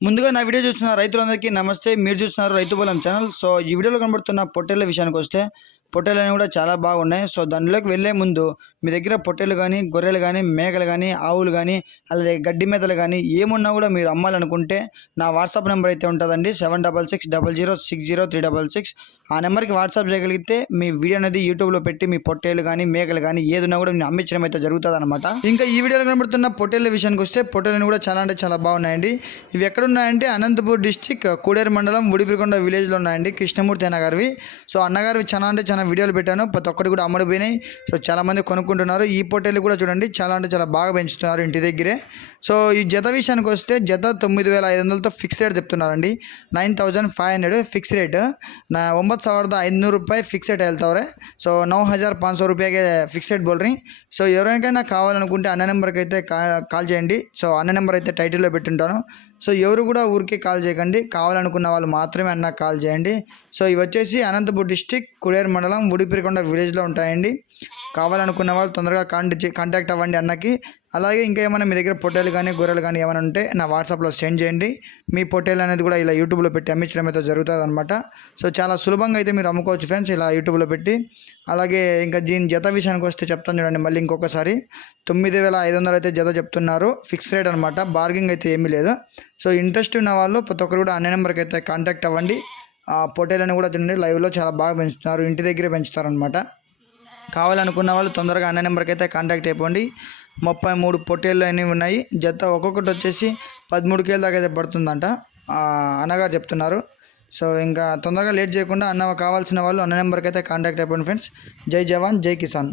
ముందుగా నా వీడియో చూస్తున్న రైతులందరికీ నమస్తే. మీరు చూస్తున్నారు రైతు బలం ఛానల్. సో ఈ వీడియోలో కనబడుతున్న పొట్టేళ్ళ విషయానికి వస్తే పొట్టేలు అనేవి కూడా చాలా బాగున్నాయి. సో దానిలోకి వెళ్ళే ముందు మీ దగ్గర పొట్టేలు కానీ గొర్రెలు కానీ మేకలు కానీ ఆవులు కానీ అలాగే గడ్డి మేతలు కానీ ఏమున్నా కూడా మీరు అమ్మాలనుకుంటే నా వాట్సాప్ నెంబర్ అయితే ఉంటుందండి. Seven double six double zero six zero three double six. ఆ నెంబర్కి వాట్సాప్ చేయగలిగితే మీ వీడియో అనేది యూట్యూబ్లో పెట్టి మీ పొట్టేలు కానీ మేకలు కానీ ఏది కూడా నేను అమ్మించడం అయితే జరుగుతుంది అనమాట ఇంకా ఈ వీడియోలో కనబడుతున్న పొట్టేల విషయానికి వస్తే పొట్టేలను కూడా చాలా అంటే చాలా బాగున్నాయండి. ఇవి ఎక్కడున్నాయంటే అనంతపూర్ డిస్టిక్ కూడేరు మండలం ఉడిపిరికొండ విలేజ్లో ఉన్నాయండి కృష్ణమూర్తి అన్నగారివి. సో అన్నగారివి చాలా అంటే చాలా వీడియోలు పెట్టాను. ప్రతి ఒక్కటి కూడా అమ్మడిపోయినాయి సో చాలా మంది కొనుక్కుంటున్నారు ఈ పొట్టేలు కూడా చూడండి చాలా అంటే చాలా బాగా పెంచుతున్నారు ఇంటి దగ్గరే సో ఈ జత విషయానికి వస్తే జత తొమ్మిది వేల ఐదు వందలతో ఫిక్స్ రేట్ చెప్తున్నారండి nine thousand five hundred fix rate ನಾ ಒಂಬತ್ತು ಸಾವಿರದ ಐದುನೂರು ರೂಪಾಯಿ ಫಿಕ್ಸ್ ರೇಟ್ ಹೇಳ್ತಾವ್ರೆ సో నౌ హజార్ పాంచ్ సో రూపాయకే ఫిక్స్ రేట్ బోల్రీ సో ఎవరికైనా కావాలనుకుంటే అన్న నెంబర్కి అయితే కా- కాల్ చేయండి సో అన్న నెంబర్ అయితే టైటిల్లో పెట్టుంటాను సో ఎవరు కూడా ఊరికే కాల్ చేయకండి కావాలనుకున్న వాళ్ళు మాత్రమే అన్న కాల్ చేయండి సో ఇవి వచ్చేసి అనంతపూర్ డిస్టిక్ కుడేరు మండలం ఉడిపిరికొండ విలేజ్లో ఉంటాయండి కావాలనుకున్న వాళ్ళు తొందరగా కాంటాక్ట్ కాంటాక్ట్ అవ్వండి అన్నకి. అలాగే ఇంకా ఏమైనా మీ దగ్గర పొట్టేలు కానీ గొర్రెలు కానీ ఏమైనా ఉంటే నా వాట్సాప్లో సెండ్ చేయండి. మీ పొట్టేలు అనేది కూడా ఇలా యూట్యూబ్లో పెట్టి అమ్మించడం అయితే జరుగుతుంది అనమాట సో చాలా సులభంగా అయితే మీరు అమ్ముకోవచ్చు ఫ్రెండ్స్ ఇలా యూట్యూబ్లో పెట్టి. అలాగే ఇంకా దీని జత విషయానికి వస్తే చెప్తాను చూడండి మళ్ళీ ఇంకొకసారి. తొమ్మిది వేల ఐదు వందలు అయితే జత చెప్తున్నారు. ఫిక్స్ రేట్ అనమాట బార్గింగ్ అయితే ఏమీ లేదు. సో ఇంట్రెస్ట్ ఉన్న వాళ్ళు ప్రతి ఒక్కరు కూడా అన్న నెంబర్కి అయితే కాంటాక్ట్ అవ్వండి. ఆ పొట్టేలని కూడా తినండి. లైవ్లో చాలా బాగా పెంచుతున్నారు. ఇంటి దగ్గరే పెంచుతారనమాట కావాలనుకున్న వాళ్ళు తొందరగా అన్న నెంబర్కి అయితే కాంటాక్ట్ అయిపోండి. ముప్పై మూడు పొట్టేళ్ళు అనేవి ఉన్నాయి? జత ఒక్కొక్కటి వచ్చేసి పదమూడు కేళ్ళ దాకా అయితే పడుతుందంట. అన్నగారు చెప్తున్నారు. సో ఇంకా తొందరగా లేట్ చేయకుండా అన్న కావాల్సిన వాళ్ళు అన్న నెంబర్కి అయితే కాంటాక్ట్ అయిపోండి ఫ్రెండ్స్. జై జవాన్ జై కిసాన్.